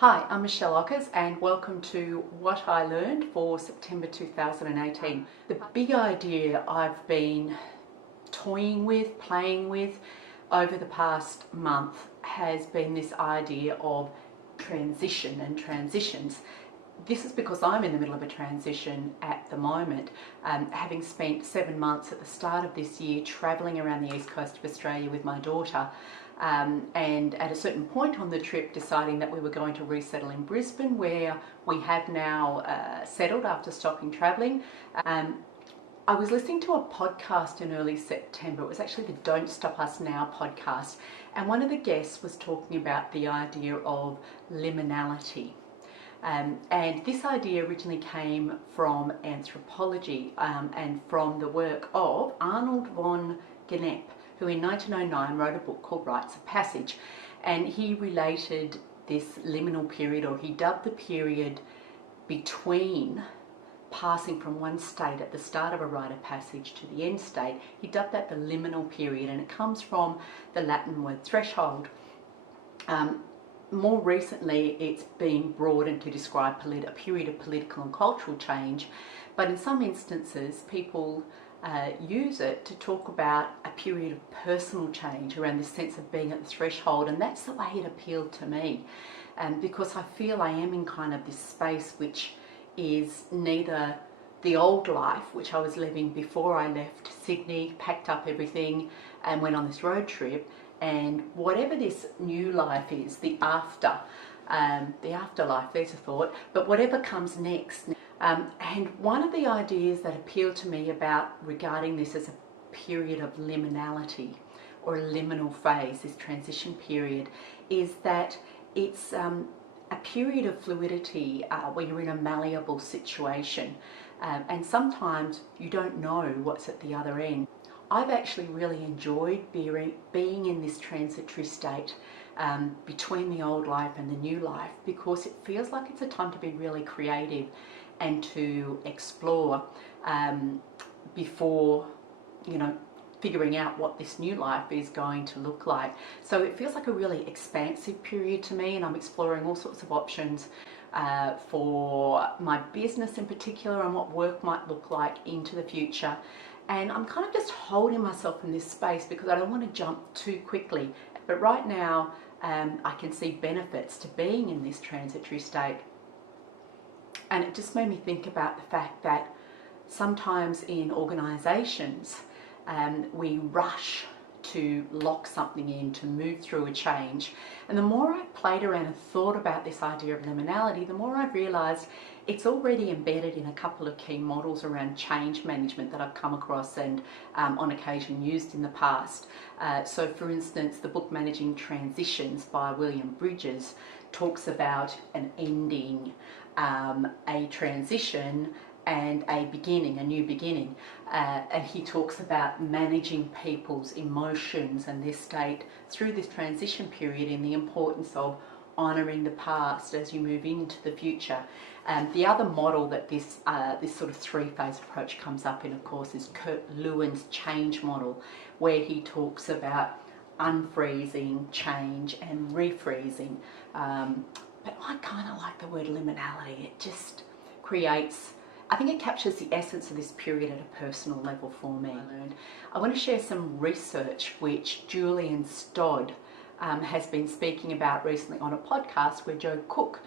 Hi, I'm Michelle Ockers and welcome to What I Learned for September 2018. The big idea I've been toying with, playing with over the past month has been this idea of transition and transitions. This is because I'm in the middle of a transition at the moment, having spent 7 months at the start of this year travelling around the east coast of Australia with my daughter. And at a certain point on the trip deciding that we were going to resettle in Brisbane, where we have now settled after stopping travelling. I was listening to a podcast in early September. It was actually the Don't Stop Us Now podcast, and one of the guests was talking about the idea of liminality. And this idea originally came from anthropology and from the work of Arnold von Gennep, who in 1909 wrote a book called Rites of Passage, and he related this liminal period, or he dubbed the period between passing from one state at the start of a rite of passage to the end state. He dubbed that the liminal period, and it comes from the Latin word threshold. More recently, it's been broadened to describe a period of political and cultural change, but in some instances, people use it to talk about a period of personal change around this sense of being at the threshold, and that's the way it appealed to me, because I feel I am in kind of this space which is neither the old life, which I was living before I left Sydney, packed up everything and went on this road trip, and whatever this new life is, the afterlife, there's a thought, but whatever comes next. And one of the ideas that appealed to me about regarding this as a period of liminality or a liminal phase, this transition period, is that it's a period of fluidity where you're in a malleable situation, and sometimes you don't know what's at the other end. I've actually really enjoyed being in this transitory state between the old life and the new life, because it feels like it's a time to be really creative and to explore before, figuring out what this new life is going to look like. So it feels like a really expansive period to me, and I'm exploring all sorts of options for my business in particular and what work might look like into the future. And I'm kind of just holding myself in this space because I don't want to jump too quickly. But right now, I can see benefits to being in this transitory state. And it just made me think about the fact that sometimes in organisations, we rush to lock something in, to move through a change. And the more I played around and thought about this idea of liminality, the more I've realised it's already embedded in a couple of key models around change management that I've come across and on occasion used in the past. So for instance, the book Managing Transitions by William Bridges talks about an ending, a transition, and a beginning, a new beginning. And he talks about managing people's emotions and their state through this transition period, and the importance of honouring the past as you move into the future. The other model that this sort of three-phase approach comes up in, of course, is Kurt Lewin's change model, where he talks about unfreezing, change, and refreezing. But I kind of like the word liminality. It just creates, I think it captures the essence of this period at a personal level for me. I want to share some research which Julian Stodd has been speaking about recently on a podcast where Joe Cook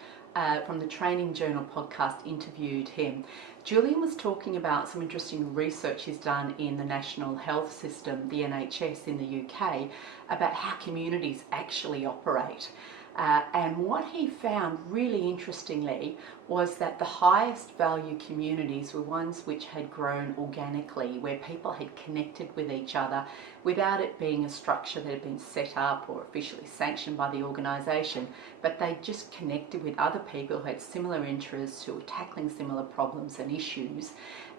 from the Training Journal podcast interviewed him. Julian was talking about some interesting research he's done in the National Health System, the NHS in the UK, about how communities actually operate. And what he found really interestingly was that the highest value communities were ones which had grown organically, where people had connected with each other without it being a structure that had been set up or officially sanctioned by the organisation, but they just connected with other people who had similar interests, who were tackling similar problems and issues,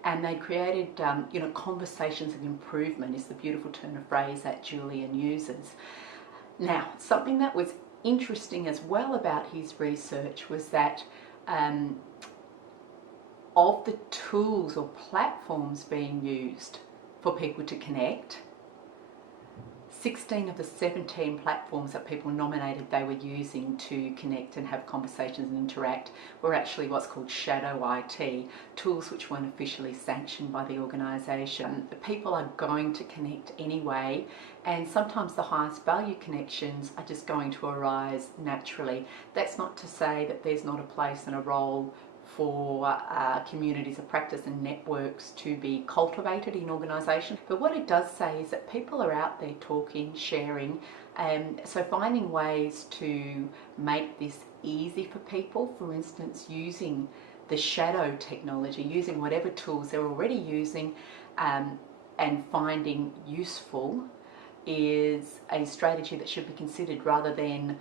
and they created conversations of improvement is the beautiful turn of phrase that Julian uses. Now, something that was interesting as well about his research was that of the tools or platforms being used for people to connect, 16 of the 17 platforms that people nominated they were using to connect and have conversations and interact were actually what's called shadow IT, tools which weren't officially sanctioned by the organisation. People are going to connect anyway, and sometimes the highest value connections are just going to arise naturally. That's not to say that there's not a place and a role for communities of practice and networks to be cultivated in organisations. But what it does say is that people are out there talking, sharing, and so finding ways to make this easy for people, for instance, using the shadow technology, using whatever tools they're already using, and finding useful is a strategy that should be considered rather than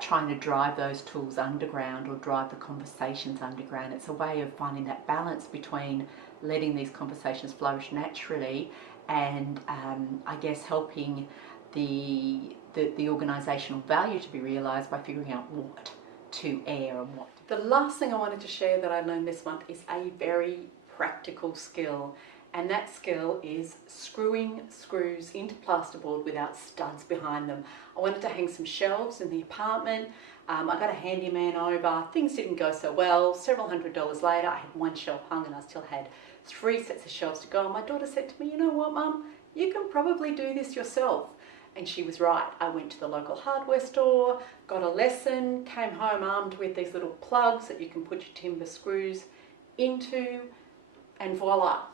trying to drive those tools underground or drive the conversations underground. It's a way of finding that balance between letting these conversations flourish naturally and I guess helping the organisational value to be realised by figuring out what to air and what. The last thing I wanted to share that I learned this month is a very practical skill. And that skill is screwing screws into plasterboard without studs behind them. I wanted to hang some shelves in the apartment. I got a handyman over. Things didn't go so well. Several $100s later, I had one shelf hung and I still had 3 sets of shelves to go. And my daughter said to me, "You know what, Mum? You can probably do this yourself." And she was right. I went to the local hardware store, got a lesson, came home armed with these little plugs that you can put your timber screws into, and voila.